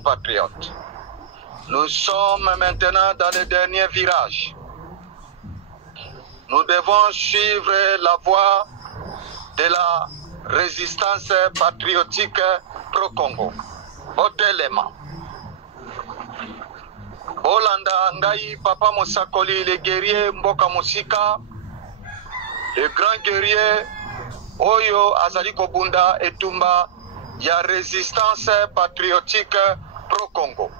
compatriotes, nous sommes maintenant dans le dernier virage. Nous devons suivre la voie de la résistance patriotique pro-Congo. Botelema. Bolanda Ngai Papa Mosakoli, le guerrier Mboka Mosika, le grand guerrier Oyo Azali Kobunda Etumba, ya résistance patriotique pro-Congo.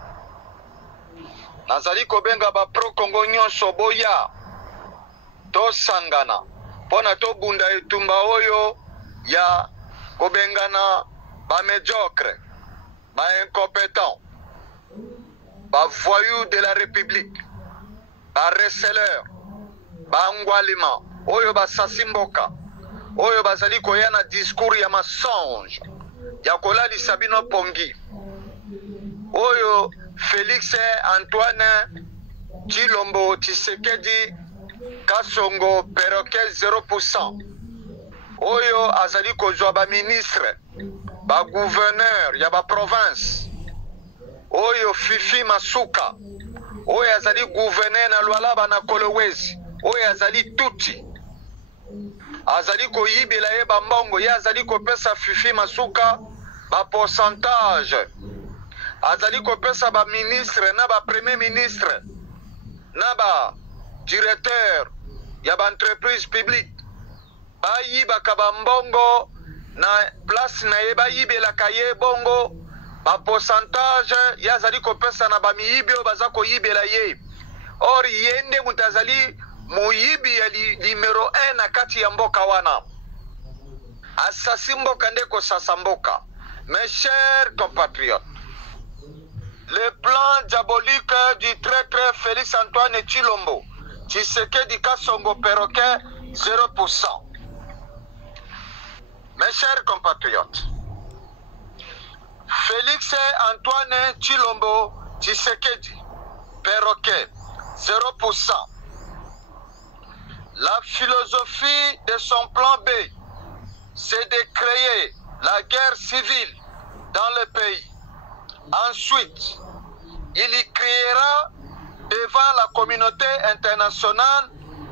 Nazali Kobenga ba pro-Congo nyonso boya to sangana pona to bunda Etumba Oyo ya Kobengana ba médiocre, ba incompétent, ba voyou de la République, ba receleur, ba ngwalima Oyo ba sasimboka, Oyo bazali koyana discours ya mensonge ya kolali Sabino Pongi, Oyo Félix Antoine Tshilombo Tshisekedi Kasongo Perroquet 0%, Oyo azali kozwa ba ministre, ba gouverneur ya ba province, Oyo Fifi Masuka, Oyo azali gouverneur na Lualaba na Kolwezi, Oyo azali Tuti, azali koyibela ye bambongo, ye azali kopesa Fifi Masuka ba pourcentage, azali kopesa ba ministre na ba premier ministre na ba directeur ya ba entreprise publique bayiba ka bambongo na place na ye bayibela ka ye bongo ba pourcentage ye azali kopesa na ba miyibi oyo baza koyibela ye. Or yende mutazali moyibi ya numéro 1 na kati ya mboka wana, asasi mboka ndeko sasa mboka. Mes chers compatriotes, le plan diabolique du traître Félix Antoine Tshilombo Tshisekedi Kasongo Perroquet 0%. Mes chers compatriotes, Félix Antoine Tshilombo Tshisekedi Perroquet 0%. La philosophie de son plan B, c'est de créer la guerre civile dans le pays. Ensuite, il y criera devant la communauté internationale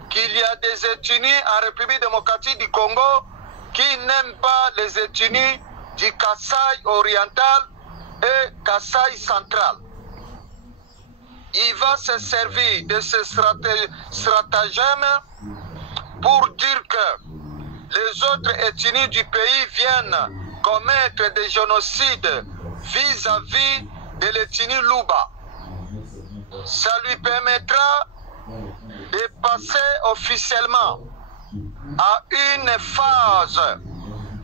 qu'il y a des ethnies en République démocratique du Congo qui n'aiment pas les ethnies du Kasaï oriental et Kasaï central. Il va se servir de ce stratagème pour dire que les autres ethnies du pays viennent commettre des génocides vis-à-vis de l'ethnie Luba. Ça lui permettra de passer officiellement à une phase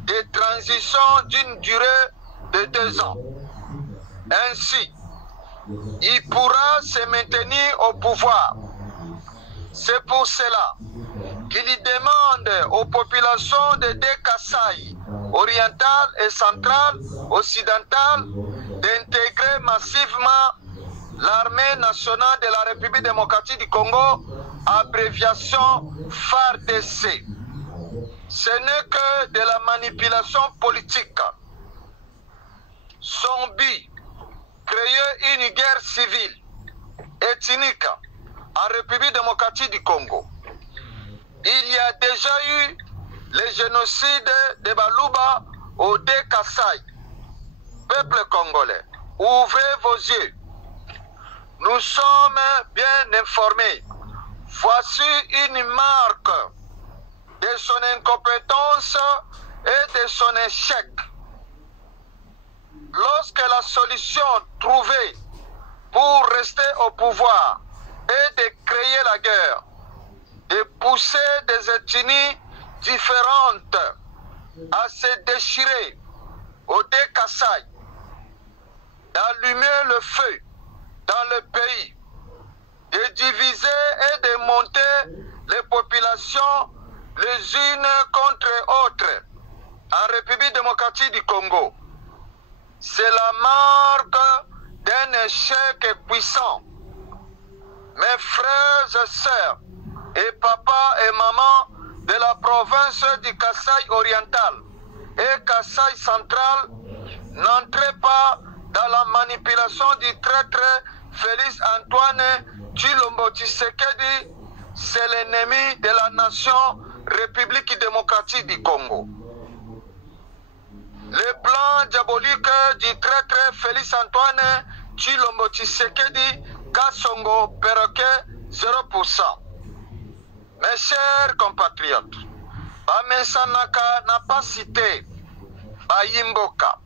de transition d'une durée de 2 ans. Ainsi, il pourra se maintenir au pouvoir. C'est pour cela qu'il demande aux populations des deux Kasaï, orientales et centrales, occidentales, d'intégrer massivement l'armée nationale de la République démocratique du Congo, abréviation FARDC. Ce n'est que de la manipulation politique. Son but, créer une guerre civile, ethnique, en République démocratique du Congo. Il y a déjà eu le génocide de Baluba au Kasaï. Peuple congolais, ouvrez vos yeux. Nous sommes bien informés. Voici une marque de son incompétence et de son échec. Lorsque la solution trouvée pour rester au pouvoir est de créer la guerre, de pousser des ethnies différentes à se déchirer au Kasaï, d'allumer le feu dans le pays, de diviser et de monter les populations les unes contre les autres en République démocratique du Congo. C'est la marque d'un échec puissant. Mes frères et sœurs, et papa et maman de la province du Kasaï oriental et Kasaï central, n'entrez pas dans la manipulation du traître Félix Antoine Tshilombo Tshisekedi, c'est l'ennemi de la nation République démocratique du Congo. Le plan diabolique du traître Félix Antoine Tshilombo Tshisekedi, Kassongo Perroquet 0%. Mes chers compatriotes, Bamensanaka n'a pas cité Bayimboka,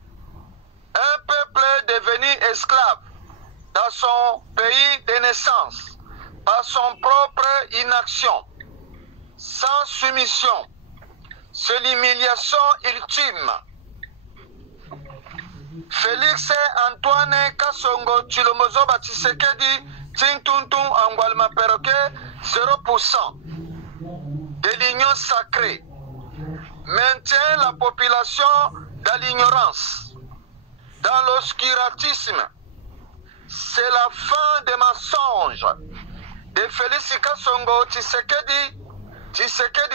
un peuple devenu esclave dans son pays de naissance par son propre inaction, sans soumission. C'est l'humiliation ultime. Félix Antoine Kassongo Tshilombo Tshisekedi Tintuntun Angwalma Perroquet 0% de l'union sacrée maintient la population dans l'ignorance, dans l'obscurantisme. C'est la fin des mensonges de Félix Kassongo Tshisekedi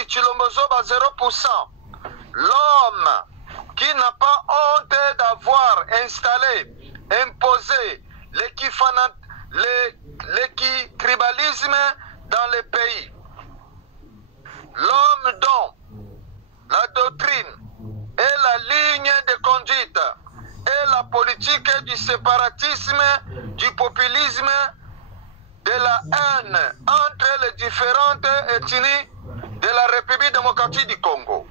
Tshilombo 0%. L'homme qui n'a pas honte d'avoir installé, imposé l'équitribalisme dans le pays. L'homme dont la doctrine et la ligne de conduite et la politique du séparatisme, du populisme, de la haine entre les différentes ethnies de la République démocratique du Congo.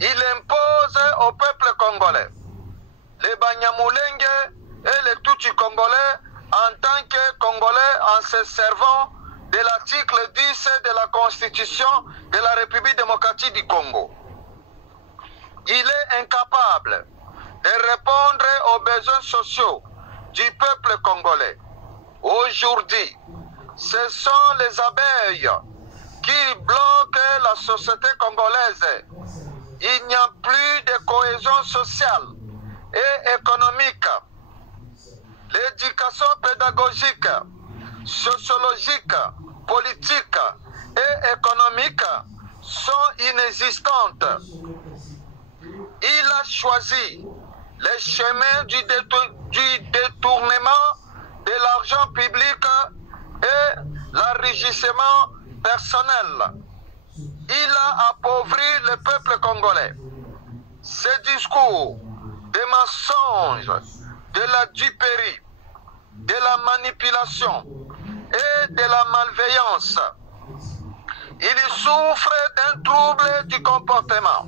Il impose au peuple congolais, les Banyamulenge et les Tutsi congolais en tant que Congolais en se servant de l'article 10 de la Constitution de la République démocratique du Congo. Il est incapable de répondre aux besoins sociaux du peuple congolais. Aujourd'hui, ce sont les abeilles qui bloquent la société congolaise. Il n'y a plus de cohésion sociale et économique. L'éducation pédagogique, sociologique, politique et économique sont inexistantes. Il a choisi les chemins du détournement de l'argent public et l'enrichissement personnel. Il a appauvri le peuple congolais. Ces discours de mensonges, de la duperie, de la manipulation et de la malveillance. Il souffre d'un trouble du comportement.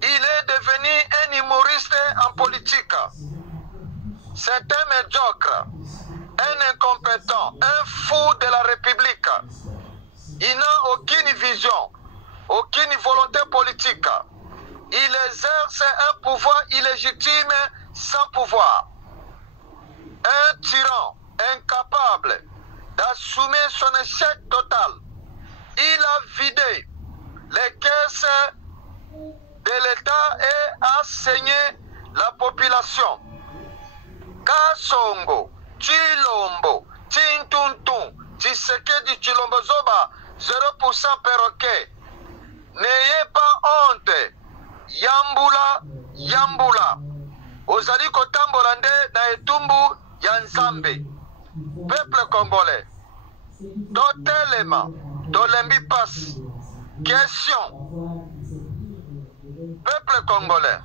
Il est devenu un humoriste en politique. C'est un médiocre, un incompétent, un fou de la République. Il n'a aucune vision, aucune volonté politique. Il exerce un pouvoir illégitime sans pouvoir. Un tyran incapable d'assumer son échec total. Il a vidé les caisses de l'État et a saigné la population. Kassongo, Tshilombo, Tintuntun, Tshisekedi Tshilombo 0% Perroquet. N'ayez pas honte. Yambula, Yambula. Ozali kotambola nde na etumbu ya Nzambe. Peuple congolais. Totelema, tolembi passe. Question. Peuple congolais.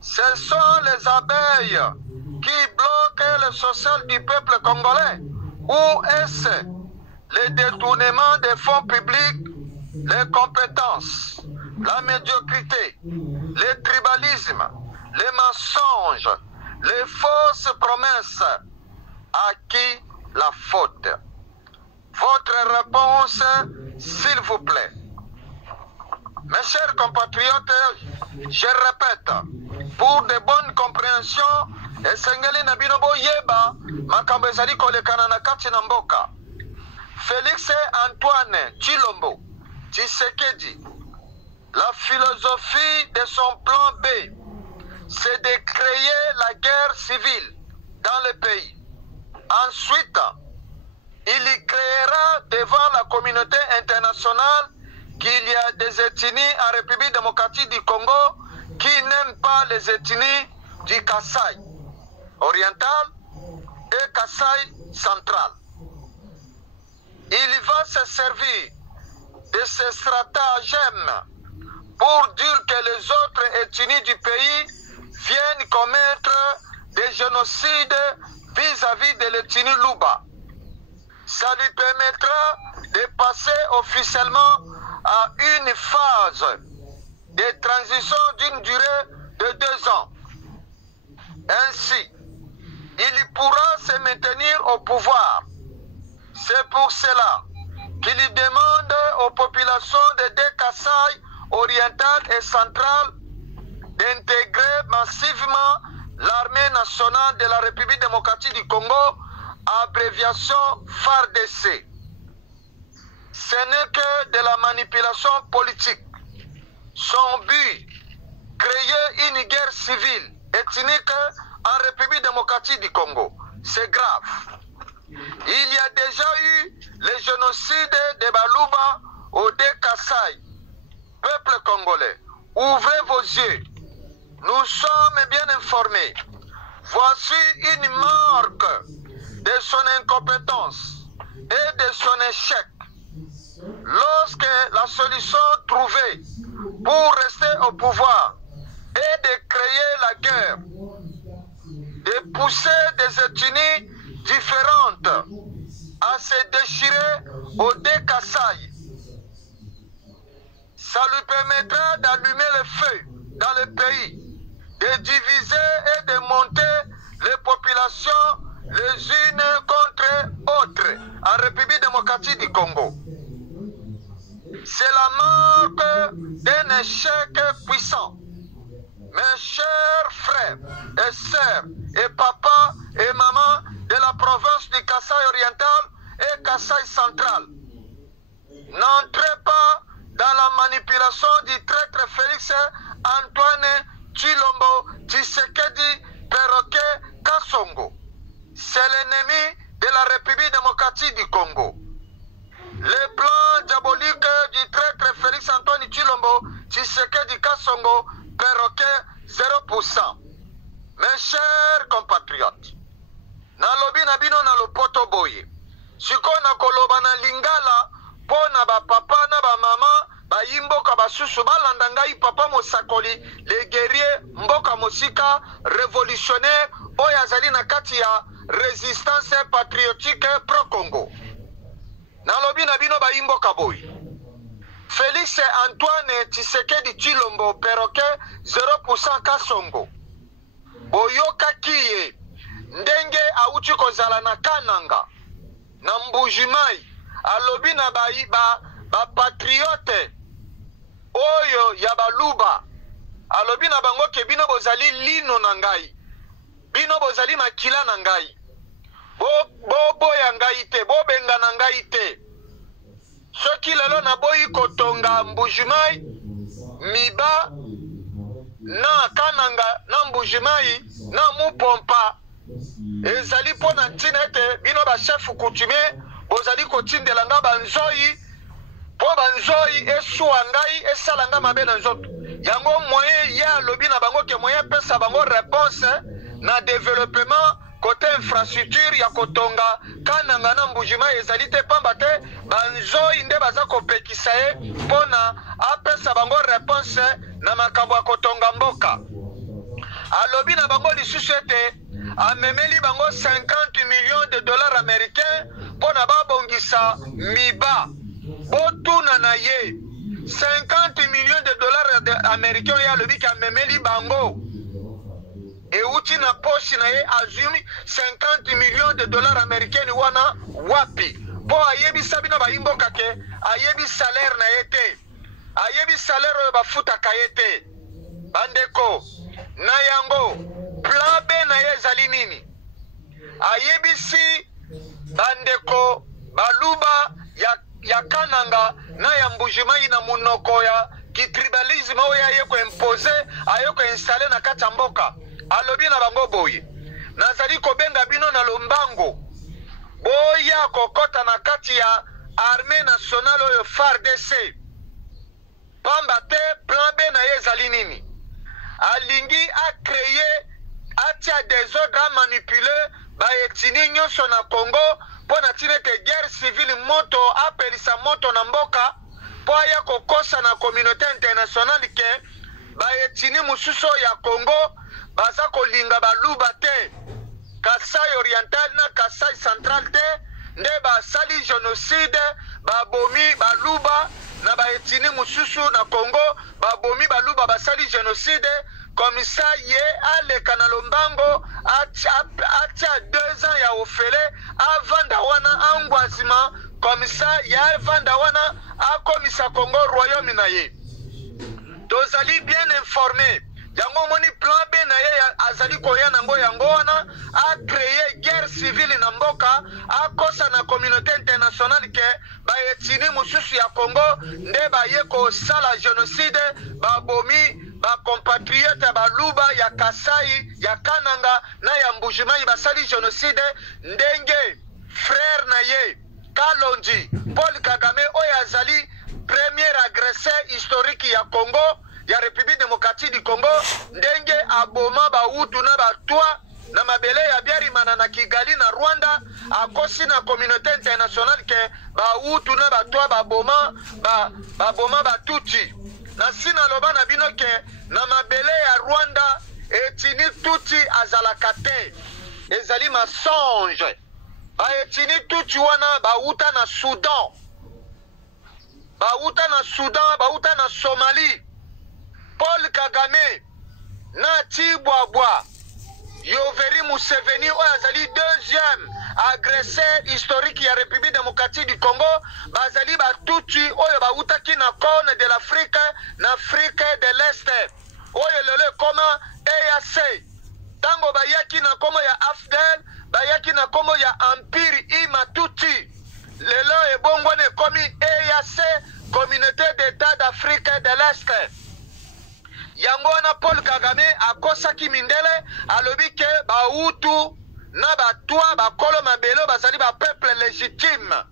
Ce sont les abeilles qui bloquent le social du peuple congolais. Ou est-ce le détournement des fonds publics, les compétences, la médiocrité, le tribalisme, les mensonges, les fausses promesses? À qui la faute? Votre réponse, s'il vous plaît. Mes chers compatriotes, je répète, pour de bonnes compréhensions, esengeli na binobo yeba makambo ezali kolekana na kati na mboka. Félix Antoine Tshilombo Tshisekedi, la philosophie de son plan B, c'est de créer la guerre civile dans le pays. Ensuite, il y créera devant la communauté internationale qu'il y a des ethnies en République démocratique du Congo qui n'aiment pas les ethnies du Kasaï. oriental et Kasaï central. Il va se servir de ce stratagème pour dire que les autres ethnies du pays viennent commettre des génocides vis-à-vis de l'ethnie Luba. Ça lui permettra de passer officiellement à une phase de transition d'une durée de 2 ans. Ainsi, il pourra se maintenir au pouvoir. C'est pour cela qu'il demande aux populations des deux Kasaï orientales et centrales d'intégrer massivement l'armée nationale de la République démocratique du Congo, abréviation FARDC. Ce n'est que de la manipulation politique. Son but, créer une guerre civile ethnique en République démocratique du Congo. C'est grave. Il y a déjà eu le génocide de Baluba au Kasaï. Peuple congolais, ouvrez vos yeux. Nous sommes bien informés. Voici une marque de son incompétence et de son échec. Lorsque la solution trouvée pour rester au pouvoir est de créer la guerre, de pousser des ethnies différentes à se déchirer au Kasaï, ça lui permettra d'allumer le feu dans le pays, de diviser et de monter les populations les unes contre autres en République démocratique du Congo. C'est la marque d'un échec puissant. Mes chers frères et sœurs et papas et mamans de la province du Kasaï oriental et Kasaï central, n'entrez pas dans la manipulation du traître Félix Antoine Tshilombo Tshisekedi Perroquet Kassongo. C'est l'ennemi de la République démocratique du Congo. Le plan diabolique du traître Félix Antoine Tshilombo Tshisekedi Kassongo Perroquet 0%. Mes chers compatriotes, nalobi na bino na lopoto boye. Siko na koloba na lingala pona ba papa na ba mama ba yimboka basusu balanda ngai papa mosakoli le guerrier mboka mosika révolutionnaire oyo azali na kati ya résistance patriotique pro Congo. Nalobi na bino ba yimboka boye. Félix Antoine Tshisekedi Tshilombo Perroquet 0% Kassongo. Boyoka kiye ndenge auti kozala na Kananga na Mbujimai alobi na ba patriote oyo ya Baluba alobi na bango ke bino bozali lino na ngai, bino bozali makila na ngai, boya ngai te, bobenga na ngai te. Soki lelo na boyi kotonga Mbujimai miba na Kananga na Mbujimai na Mupompa ezali pona ntina ete bino ba chef coutumier bozali kotindela nga banzoi po banzoi esuwa ngai esala nga mabe na nzoto yango moyen ya lobi na bango ke moyen pesa bango réponse na développement côté infrastructure ya kotonga Kananga na Mbujimai ezali te pamba te banzoi nde baza kopekisa ye pona apesa bango réponse na makambo ya kotonga mboka. Alobi na bango lisusu ete amemeli bango 50 millions de dollars américains pona babongisa miba botuna na ye 50 millions de dollars américains ya alobi ki amemeli bango euti na poche na ye azumi 50 millions de dollars américains wana wapi po ayebisa bino bayimboka ke ayebi salaire na ye te, ayebi salaire oyo bafutaka ye te. Bandeko na yango plan B na ye ezali nini? Ayebisi bandeko Baluba ya Kananga na ya Mbujimai na munoko ya kitribalisme oyo aye ko impose aye ko installer na kati ya mboka. Alobi na bango boye nazali kobenga bino na lombango boya kokota na kati ya armée nationale oyo FARDC pamba te plan B na ye ezali nini? Alingi a créé atia désordre a manipulé ba etini nyonso na Congo pona tine te guerre civile moto apelisa moto na mboka po ya kokosa na communauté internationale ke ba etini mususo ya Congo baza kolinga baluba te Kasai oriental na Kasai central te nde basali génocide babomi baluba na ba etini mususu na Congo babomi baluba basali génocide comme ça ye aleka na lombango atia 2 ans ya ofele avanda wana angwazima comme ça ya avanda wana akomisa Congo royaume na ye tozali bien informé yango moni plan B na ye azali koya nango yango wana a créer guerre civile na mboka akosa na communauté internationale ke ba etini mususu ya Congo nde ba ye ko sala génocide babomi ba compatriote baluba ya Kasai ya Kananga na ya Mbujimai basali génocide ndenge frère na ye Kalonji Paul Kagame oyo azali premier agresseur historique ya Congo ya République démocratique du Congo ndenge aboma ba Hutu na batwa na mabele ya Biarimana na Kigali na Rwanda akosi na communauté internationale ke ba Hutu na batwa baboma Tutsi na sina loba na bino ke na mabele ya Rwanda etini Tutsi azalaka te ezali mensonge ba etini Tutsi wana bauta na Soudan bauta na Somalie Paul Kagame na Tibwabwa Yoweri Museveni oyo azali deuxième agresseur historique ya République démocratique du Congo bazali Batutsi oyo bautaki na Corne de l'Afrique na Afrique de l'Est oyo lelo koma EAC tango bayaki na komo ya AFDEL bayaki na komo ya Empire Imatuti lelo ebongwane komi EAC Communauté d'État d'Afrique de l'Est yango wana Paul Kagame akosaki mindele alobi ke Bahutu na batwa bakolo mabelo bazali ba peuple légitime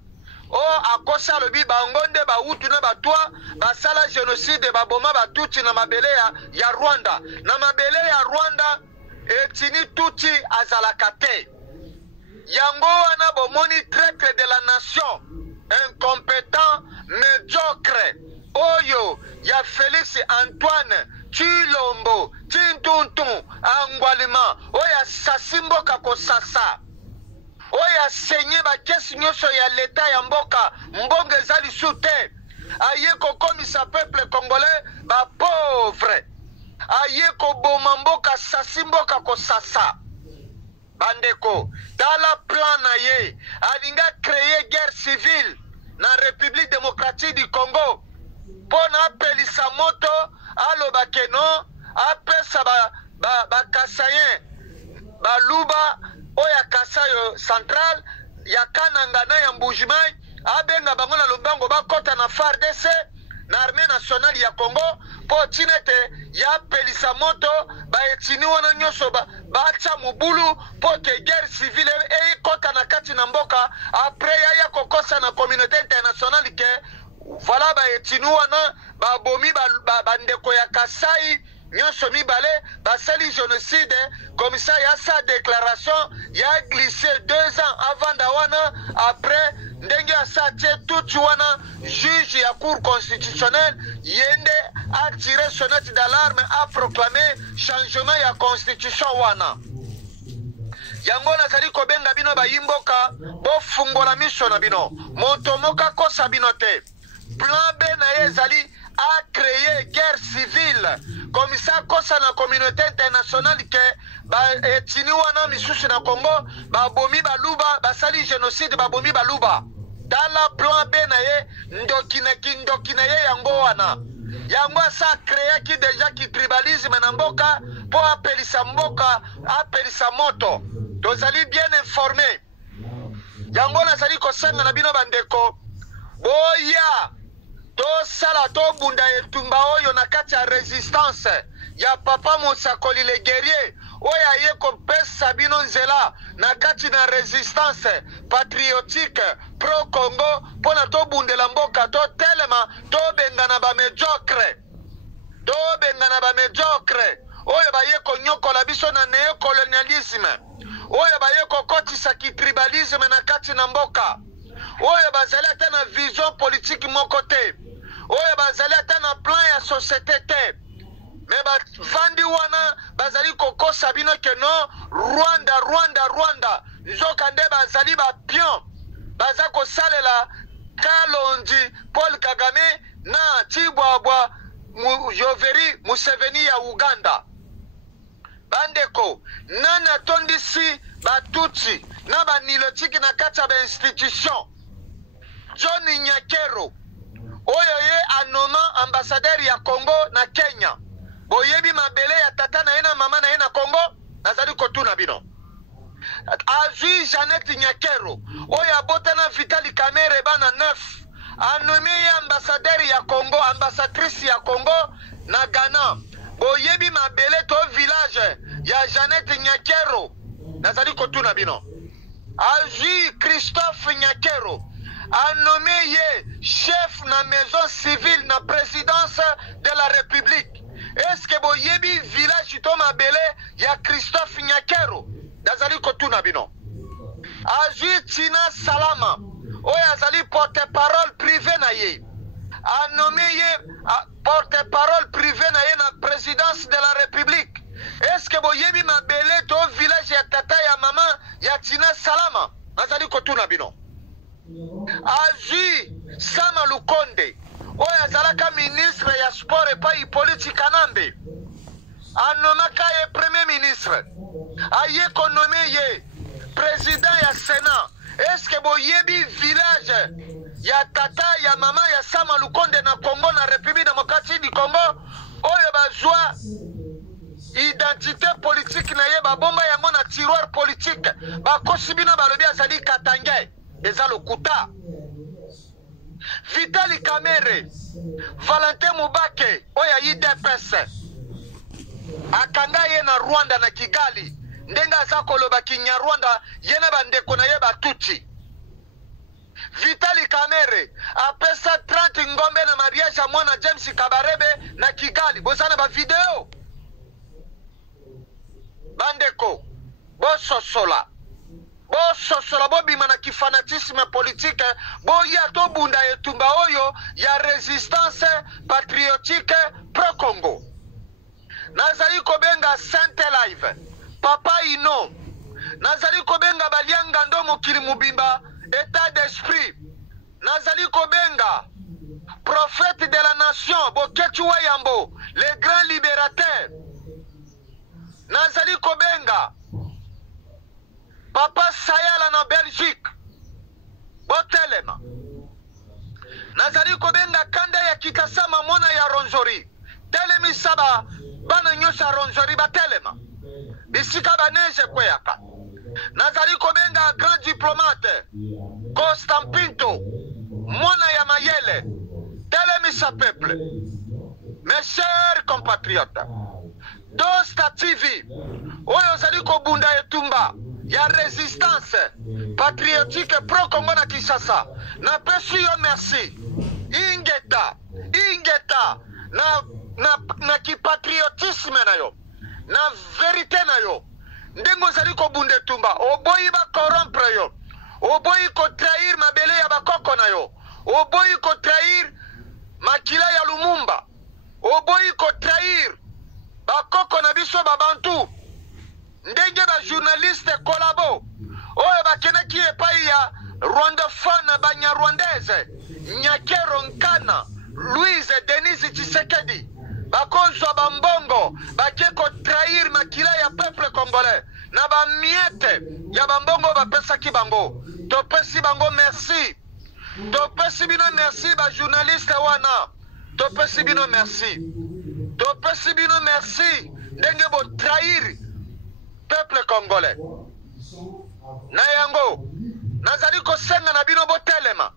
o akosa alobi bango nde Bahutu na batwa basala génocide baboma Batutsi na mabele ya Rwanda na mabele ya Rwanda etini Tutsi azalaka te yango wana bomoni traître de la nation incompétent médiocre oyo ya Félix Antoine Chilombo Tintuntun Angwalima oya sasimboka kosasa oya senye bakesi nyonso ya leta ya mboka mbonge ezali sute aye kokomisa peuple congolais ba pauvre aye koboma mboka sasimboka kosasa bandeko tala plan na ye alinga créer guerre civile na République démocratique du Congo pona apelisa moto aloba keno apesa ba Kasayen baluba oya Kasayo central ya Kananga na ya Mbujimai abenga bango na lombango bakota na FARDC na armée nationale ya Congo po tinete ya pelisa moto ba etini wana nyonso bacha mubulu po ke guerre civile kota na kati na mboka après ya kokosa na communauté internationale ke voilà ba etini wana babomi bandeko ya Kasai nyonso mibale basali génocide comme ça ya sa déclaration ya glissé 2 ans avant dawana après ndenge ya sa tie tout wana juge ya cour constitutionnelle yende a tiré sonnette d'alarme a proclamé changement ya constitution wana yango nazali kobenga bino bayimboka bofungola miso na bino moto moka kosa bino te plan B na ye ezali a créé guerre civile comme ça kosa na communauté internationale ke etini wana misusu na Congo babomi baluba basali génocide babomi baluba tala plan B na ye ndoki na ye yango wana yango asa créé ki déjà ki tribalisme na mboka po apelisa mboka apelisa moto tozali bien informé yango nazali kosenga na bino bandeko boya tosala tobunda etumba oyo na kati ya résistance ya papa Mosakoli le guerrier oyo aye kopesa bino nzela na kati na résistance patriotique pro Congo mpona tobundela mboka totelema tobengana bamediocre oyo baye konyokola biso na néocolonialisme oyo baye kokotisa kitribalisme na kati na mboka oyo bazali ata na vision politique moko te oyo bazali ata na plan ya société te me bavandi wana bazali kokosa bino ke no Rwanda nzoka nde bazali bapion baza kosalela Kalonji Paul Kagame na Chibwabwa Yoweri Museveni ya Uganda. Bandeko nani atondisi batutsi na banilotiki na kati ya institution John Nyakero oyo ye anoma ambassadeur ya Congo na Kenya boyebi mabele ya tata na ye na mama na ye na Congo nazali kotuna bino azui Jeannette Nyakero oyo abotana Vitali Kamere bana 9 anome ye ambassadeur ya Congo ambassadrice ya Congo na Ghana boyebi mabele to village ya Jeannette Nyakero nazali kotuna bino azui Christophe Nyakero anome ye chef na maison civile na présidence de la République. Est-ce que boyebi village to mabele ya Christophe Nyakero nazali kotuna bino azui Tina Salama oyo azali porte-parole privé na ye anome ye porte-parole privé na ye na présidence de la République. Est-ce que boyebi mabele to village ya tata ya mama ya Tina Salama nazali kotuna bino azui Sama Lukonde oyo azalaka ministre ya sport epai Hippolyte Kanambe anomaka ye premier ministre aye konome ye président ya Sénat. Est-ce que boyebi village ya tata ya mama ya Sama Lukonde na Congo na République démocratique du Congo oyo bazwa identité politique na ye babomba yango na tiroir politique bakosi bino balobi azali Katange eza lokuta Vitali Kamere Valentin Mubake oya IDPS akanga ye na Rwanda na Kigali ndenga aza koloba Kinyarwanda yena bandeko na ye batuti Vitali Kamere apesa 30 ngombe na mariage ya mwana James Kabarebe na Kigali bozana ba video bandeko bososola bobima na kifanatisme politique boya to bunda etumba oyo ya résistance patriotique pro Congo nazali kobenga Sainte Live Papa Ino nazali kobenga Balianga ndo mokili mubimba état d'esprit nazali kobenga prophète de la nation Boketu Wayambo le grand libérateur nazali kobenga Papa Sayala na Belgique botelema nazali kobenga kanda ya Kikasama mona ya Ronzori telemi saba bana nyosa Ronzori batelema bisika baneje kweyaka nazali kobenga grand diplomate Constant Pinto mona ya Mayele telemi sa peuple. Mes chers compatriotes Dosta TV oyo zali kobunda etumba ya résistance patriotique pro Congo na Kinshasa na pesu yo merci ingeta na kipatriotisme na yo na vérité na yo ndengo zali kobunda etumba oboyi ba corrompre yo oboyi ko trahir mabele ya bakoko na yo oboyi ko trahir makila ya Lumumba oboyi ko trahir bakoko na biso babantu ndenge ba journaliste kolabo oyo bakenaki epai ya rwandophone banyarwandaise Nyakero Nkana Louise Denise Tshisekedi bakozwa bambongo bakeko trahir makila ya peuple congolais na bamiete ya bambongo bapesaki bango topesi bango merci topesi bino merci ba journaliste wana topesi bino merci ndenge bo trahir peuple congolais na yango nazali kosenga na bino botelema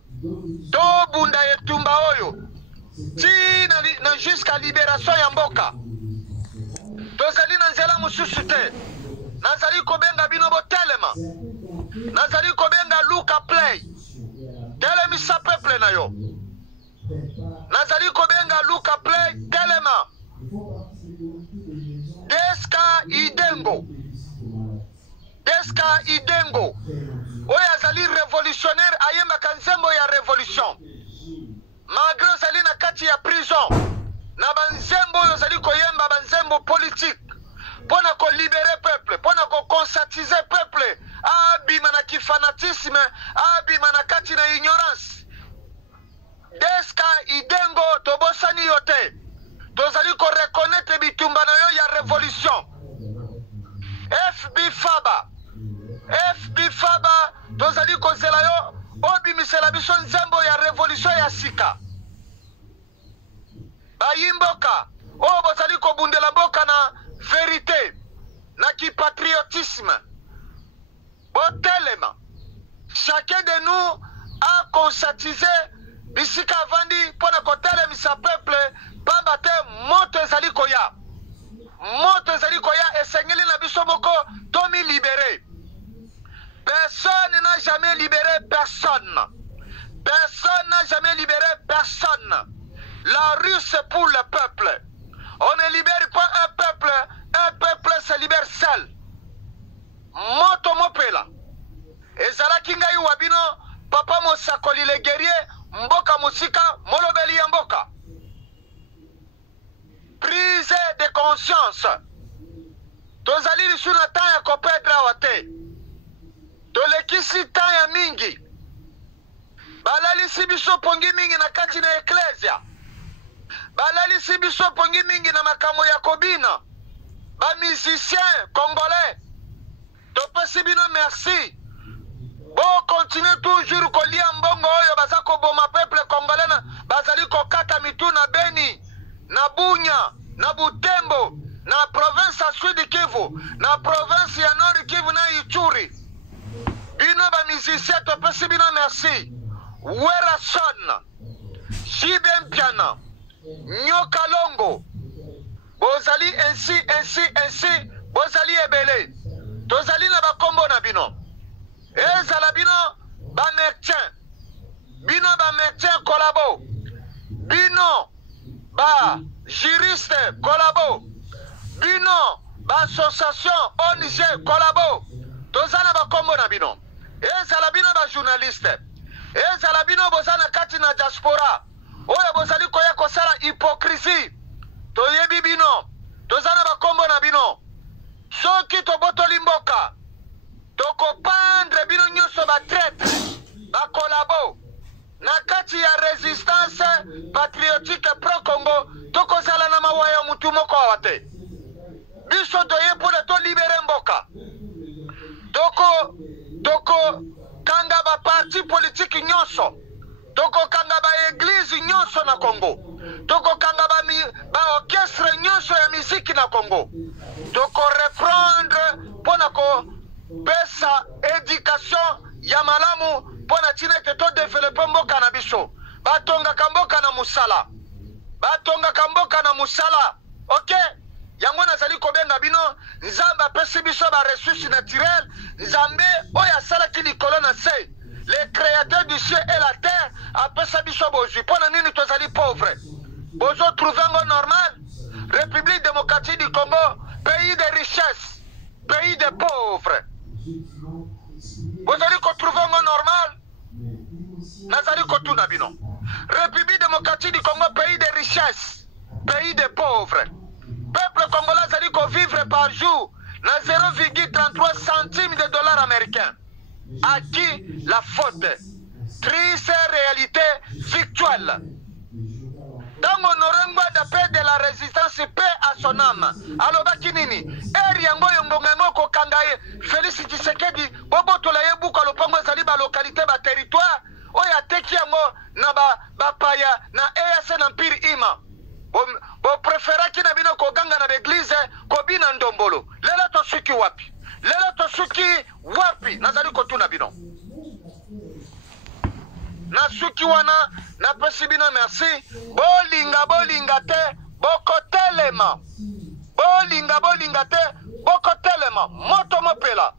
to bunda etumba oyo ti na jusqu'à libération ya mboka tozali na nzela mosusu te nazali kobenga bino botelema nazali kobenga Luka Play telemisa peuple na yo nazali kobenga Luka Play telema Deska Deska Idengo oyo azali révolutionnaire ayembaka nzembo ya révolution malgré ozali na kati ya prison na banzembo oyo ozali koyemba banzembo politique mpona kolibere peuple mpona kokonsatize peuple abima na kifanatisme abima na kati na ignorance. Deska Idengo tobosani yo te tozali koreconnaitre bitumba na yo ya révolution. FB Faba tozali kozela yo obimisela biso nzembo ya révolution ya sika. Bayimboka oyo bozali kobundela mboka na vérité na kipatriotisme botelema. Chacun de nous a conscientisé bisika avandi mpona kotelemisa peuple pamba te moto ezali koya. Moto ezali koya esengeli na biso moko tomi libéré. Personne n'a jamais libéré personne. Personne n'a jamais libéré personne. La rue c'est pour le peuple. On ne libère pas un peuple se libère seul. Moto mopela. Ezalaki ngai wabino papa mosakoli le guerrier mboka musika molobeli ya mboka. Prise de conscience. Tozali lisu na temps ya kopedra wate. Tolekisi temps ya mingi. Balalisi biso pongi mingi na kati na eklesia. Balalisi biso pongi mingi na makambo ya kobina. Ba musicien congolais. Topesi bino merci. Bon continue toujours kolia mbongo oyo bazako boma peuple congolais na bazali kokata mitu na Beni, na Bunya, na Butembo, na province ya Sud Kivu, na province ya Nord Kivu na Ituri. Bino ba musicien topesi bino merci. Wera Son, Jibem Piana, Nyoka Longo. Bozali ainsi, bozali ebele. Tozali na bakombo na bino. Ezala bino ba mertien. Bino ba mertien kolabo. Bino ba juriste kolabo. Bino ba association ONG kolabo. Tozala bakombo na bino. Ezala bino ba journaliste. Ezala bino bozana kati na diaspora. Oyo bozali koya kosala hypocrisie. Toyebi bino. Tozana bakombo na bino. Soki tobotoli mboka. Tokopandre bino nyonso ba traître. Ba kolabo. Na kati ya résistance patriotique pro-Congo. Tokozala na mawaya mutu moko awate. Biso toye pole to libere mboka. Toko kanga ba parti politique nyonso. Toko kanga ba église nyonso na Congo. Toko kanga ba orchestre nyonso ya musique na Congo. Toko reprendre pona ko pesa éducation ya malamu pona tineke to développer mboka na biso. Batonga kamboka na musala. Batonga kamboka na musala. OK? Yango nazali kobenga bino nzambe apesi biso ba ressources naturelles. Nzambe oyo asalaki likolo na se. Le créateur du ciel et la terre apesa biso bozwi. Pona nini tozali pauvre? Bozo trouvengo normal? République démocratique du Congo, pays de richesse, pays de pauvres. Bozali ko trouvengo normal? Nazali kotuna bino. République démocratique du Congo, pays de richesse, pays de pauvres. Peuple congolais zali ko vivre par jour na 0,33 centimes de dollars américains. À qui la faute? Triste réalité victuelle. Dans mon orengo d'appel de la résistance, paix à son âme. Alors, Bakinini, Eriango Yongongo Kokangaye, Félix Tshisekedi, Bobo Tolaye Bouko, le Pongo Zaliba, localité, ba territoire, Oya Tekiango, Naba, Bapaya, na EAC Empire Ima. Bo préféra qui n'a bino Koganga na l'église, Kobina Ndombolo. Lela Tosuki Wapi. Lela Tosuki Wapi. Nazali Kotuna bino. Nasuki wana na pesi bino merci. Bolinga te bokotelema. Bolinga te bokotelema. Moto mopela.